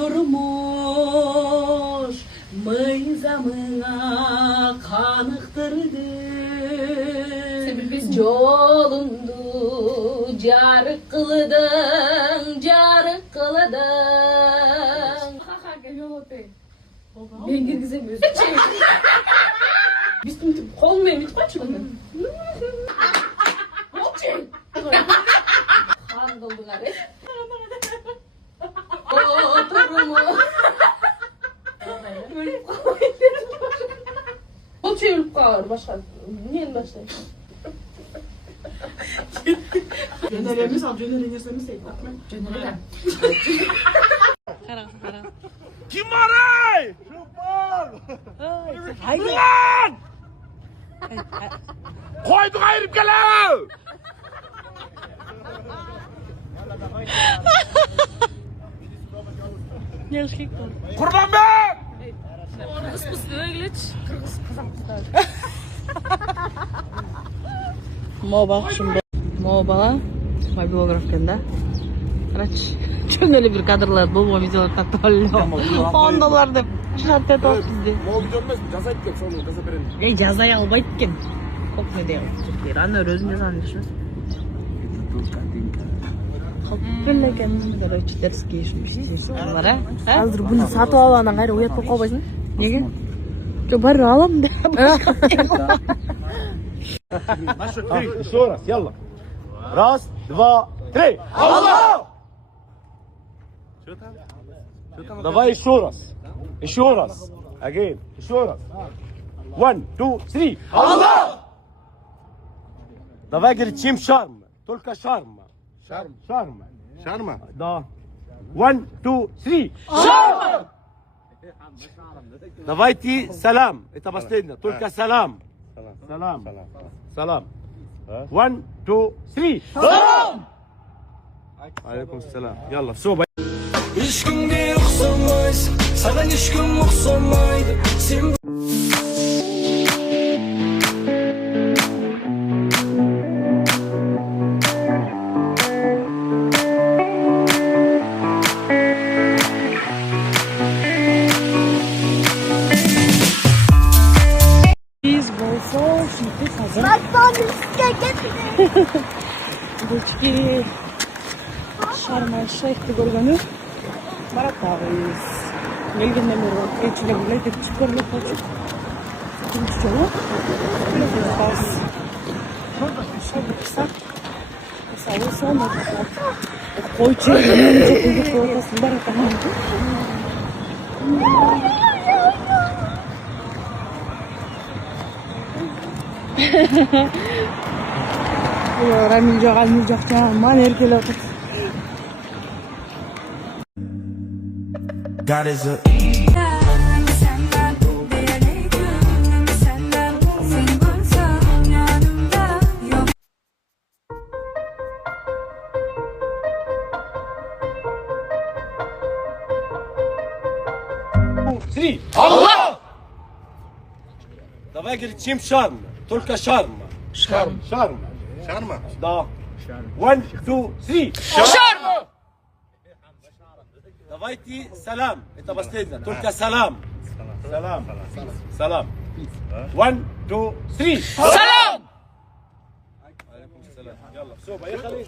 oturmuş meyzamına kanıktırdı. Yolundu carık kılıdın, carık kılıdın. Ben girgizemiyorsun. Biz kolum emit kaçmadın. Kan doldular. Oturmuş. Kol çevirip kalır başka. Niye başlayayım? Dönerimiz al, dönerin yasını sevdim. Dönerim. Kim var ey? Şoför! Lan! Koyduk ayırıp gel ha! Kurban be! Moba şimdi. Moba. Mobilografında. Araç. Çöngeli bir kadırlar. Bu videolar katılıyor. Ondalar dep. Şart et bizdi. Mol görmez mi? Jaza etken sonra gaza verelim. Жазай албайт экен. Коп не дейм. Аны өзүң жазган дешмес. Калпын экен. Короче, дерске ишмиш. Алар, а? Азыр буну сатып алып анан кайра уят болуп калбайсың? Неге? Жо баары алам да. Еще раз, ялла. Раз, два, три. Allah! Давай еще раз. Еще раз. Again. Еще раз. 1, 2, 3. Allah! Давай говорить, чем шарм. Только шарм. Шарм. Шарм. Шарма? Да. 1, 2, 3. Шарм! Давайте салам. Это последнее. Только салам. Салам. Салам. 1, 2, 3. Салам! Алейкум салам. Ялла, все. Hiç kimde yoksamayız, sana hiç kim yoksamaydı. Sen Biz bolsa şimdi hazır. Дочки Шарм Шейхти көргөнү баратабыз. Келгенден бери эчиле билет деп чыкырып калчу. Күнчү жолу. Бас. Шоу кыса. Сау соны. Койчу менен жекинге коясын баратабыз. Рамил жакта манер келип атат. God is a Senden değerliydim, senden seni bulsam yanımda yok. 2, 3. Allah! Давай говорить, чем шарм. Только шарм. Шарм. Шарм. Шарма? Да. 1, 2, 3. Шарм! Давайте салам. Это последнее. Только салам. Салам. Салам. 1, 2, 3. Салам! Алейкум салам. Ялла, все, поехали.